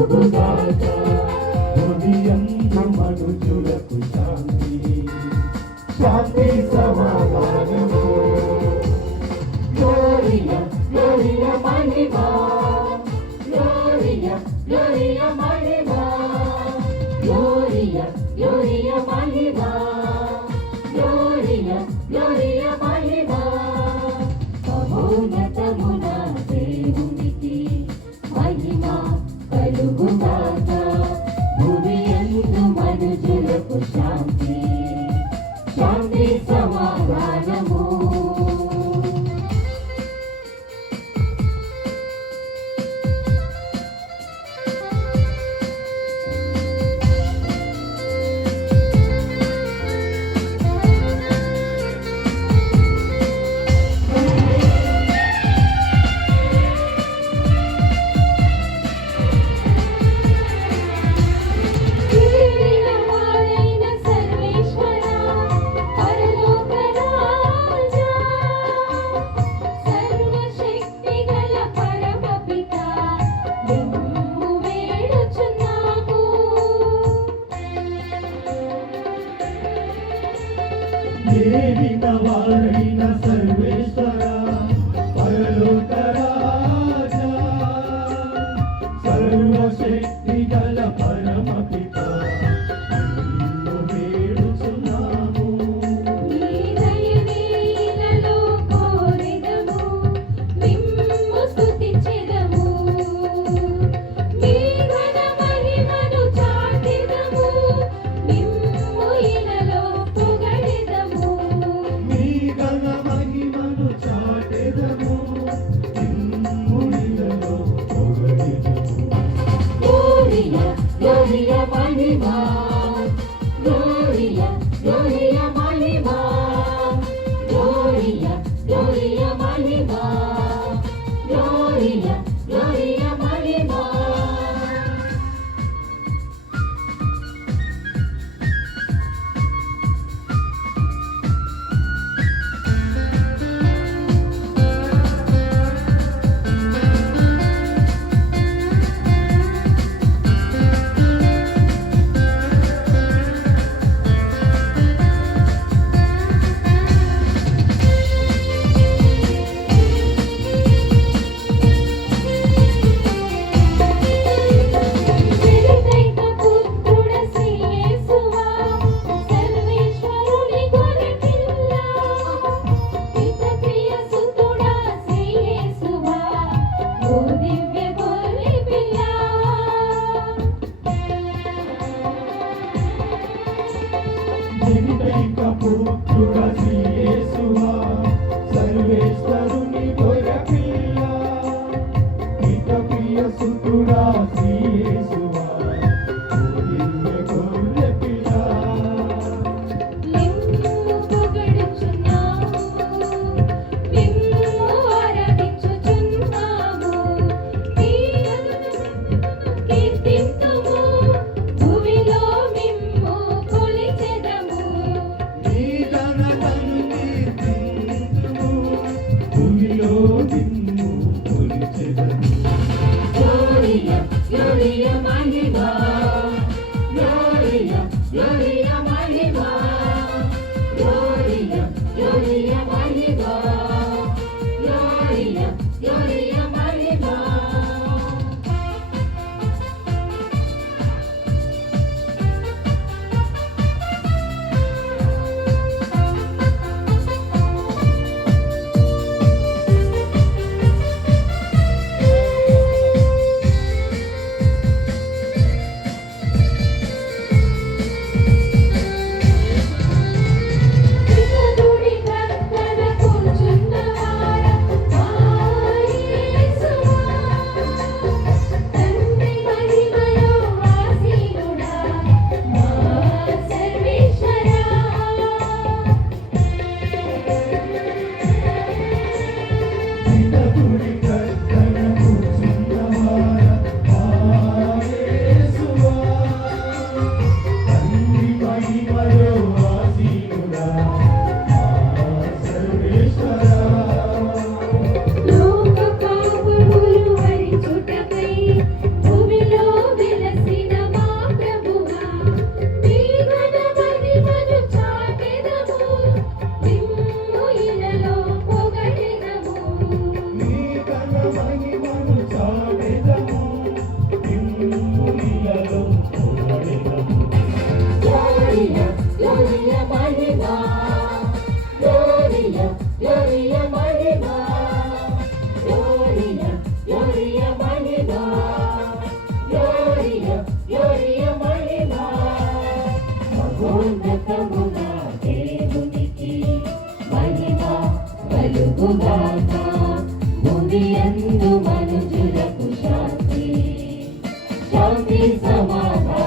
Tudo vai దేవి నవారైన సర్వేశ్వరా. Sempre bem capô, Yuriya, Yuriya, Yuriya, భూమి మనుషులకు శాంతి. శాంతి సమాధానం.